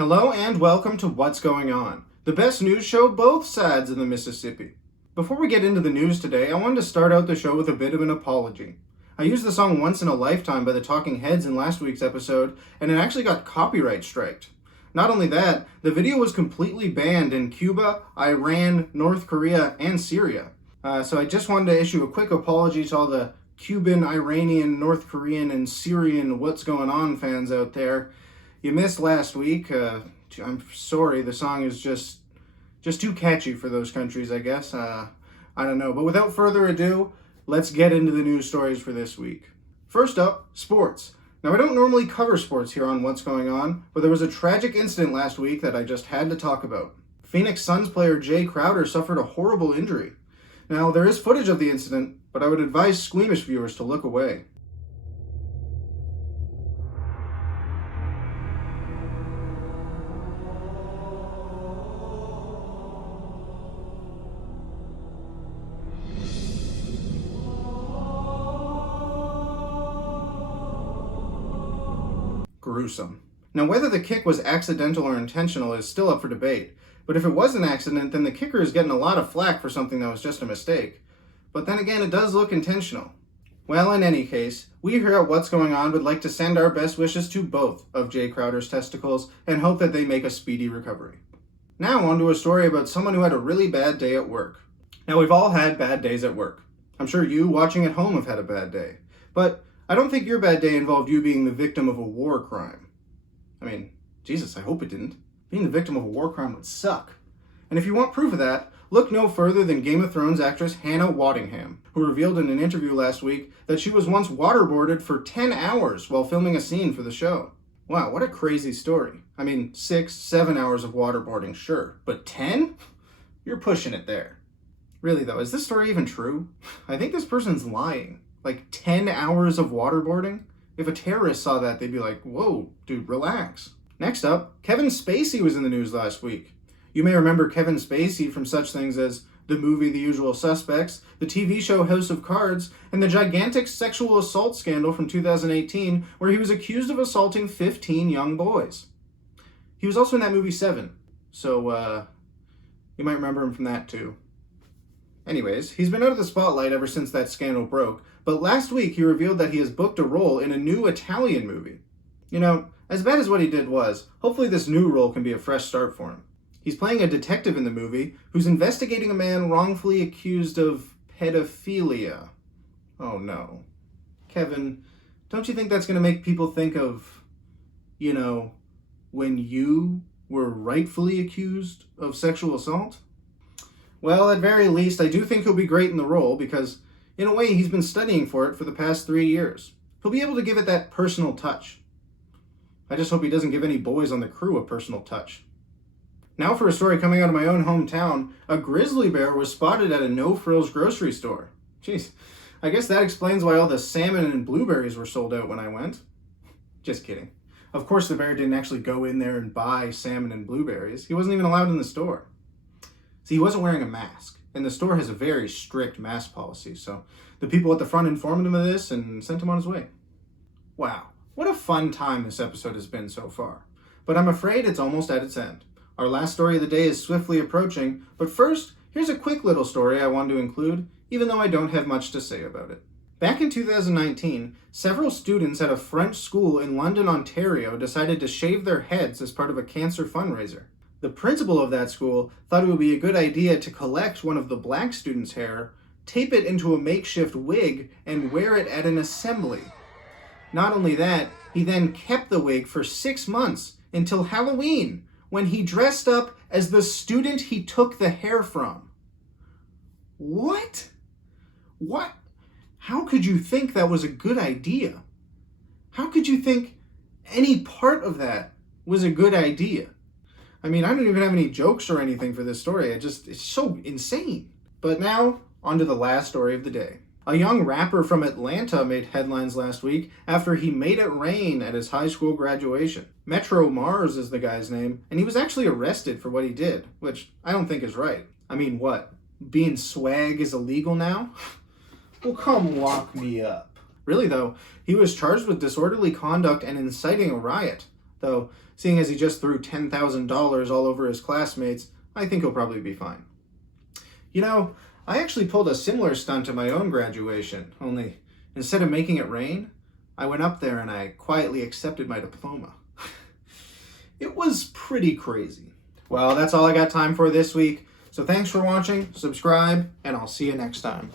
Hello and welcome to What's Going On, the best news show both sides of the Mississippi. Before we get into the news today, I wanted to start out the show with a bit of an apology. I used the song Once in a Lifetime by the Talking Heads in last week's episode, and it actually got copyright striked. Not only that, the video was completely banned in Cuba, Iran, North Korea, and Syria. So I just wanted to issue a quick apology to all the Cuban, Iranian, North Korean, and Syrian What's Going On fans out there. You missed last week. I'm sorry, the song is just too catchy for those countries, I guess. I don't know. But without further ado, let's get into the news stories for this week. First up, sports. Now, I don't normally cover sports here on What's Going On, but there was a tragic incident last week that I just had to talk about. Phoenix Suns player Jae Crowder suffered a horrible injury. Now, there is footage of the incident, but I would advise squeamish viewers to look away. Gruesome. Now, whether the kick was accidental or intentional is still up for debate, but if it was an accident, then the kicker is getting a lot of flack for something that was just a mistake. But then again, it does look intentional. Well, in any case, we here at What's Going On would like to send our best wishes to both of Jae Crowder's testicles and hope that they make a speedy recovery. Now on to a story about someone who had a really bad day at work. Now, we've all had bad days at work. I'm sure you watching at home have had a bad day. But I don't think your bad day involved you being the victim of a war crime. I mean, Jesus, I hope it didn't. Being the victim of a war crime would suck. And if you want proof of that, look no further than Game of Thrones actress Hannah Waddingham, who revealed in an interview last week that she was once waterboarded for 10 hours while filming a scene for the show. Wow, what a crazy story. I mean, 6, 7 hours of waterboarding, sure, but 10? You're pushing it there. Really though, is this story even true? I think this person's lying. Like 10 hours of waterboarding? If a terrorist saw that, they'd be like, whoa, dude, relax. Next up, Kevin Spacey was in the news last week. You may remember Kevin Spacey from such things as the movie The Usual Suspects, the TV show House of Cards, and the gigantic sexual assault scandal from 2018 where he was accused of assaulting 15 young boys. He was also in that movie Seven, so you might remember him from that too. Anyways, he's been out of the spotlight ever since that scandal broke, but last week he revealed that he has booked a role in a new Italian movie. You know, as bad as what he did was, hopefully this new role can be a fresh start for him. He's playing a detective in the movie who's investigating a man wrongfully accused of pedophilia. Oh no. Kevin, don't you think that's going to make people think of, you know, when you were rightfully accused of sexual assault? Well, at very least, I do think he'll be great in the role because, in a way, he's been studying for it for the past 3 years. He'll be able to give it that personal touch. I just hope he doesn't give any boys on the crew a personal touch. Now for a story coming out of my own hometown, a grizzly bear was spotted at a no-frills grocery store. Jeez, I guess that explains why all the salmon and blueberries were sold out when I went. Just kidding. Of course the bear didn't actually go in there and buy salmon and blueberries. He wasn't even allowed in the store. See, he wasn't wearing a mask, and the store has a very strict mask policy, so the people at the front informed him of this and sent him on his way. Wow, what a fun time this episode has been so far. But I'm afraid it's almost at its end. Our last story of the day is swiftly approaching, but first, here's a quick little story I wanted to include, even though I don't have much to say about it. Back in 2019, several students at a French school in London, Ontario decided to shave their heads as part of a cancer fundraiser. The principal of that school thought it would be a good idea to collect one of the black students' hair, tape it into a makeshift wig, and wear it at an assembly. Not only that, he then kept the wig for 6 months until Halloween, when he dressed up as the student he took the hair from. What? What? How could you think that was a good idea? How could you think any part of that was a good idea? I mean, I don't even have any jokes or anything for this story. It's so insane. But now, on to the last story of the day. A young rapper from Atlanta made headlines last week after he made it rain at his high school graduation. Metro Mars is the guy's name, and he was actually arrested for what he did, which I don't think is right. I mean, what? Being swag is illegal now? Well, come walk me up. Really though, he was charged with disorderly conduct and inciting a riot. Though, Seeing as he just threw $10,000 all over his classmates, I think he'll probably be fine. You know, I actually pulled a similar stunt at my own graduation, only instead of making it rain, I went up there and I quietly accepted my diploma. It was pretty crazy. Well, that's all I got time for this week. So thanks for watching, subscribe, and I'll see you next time.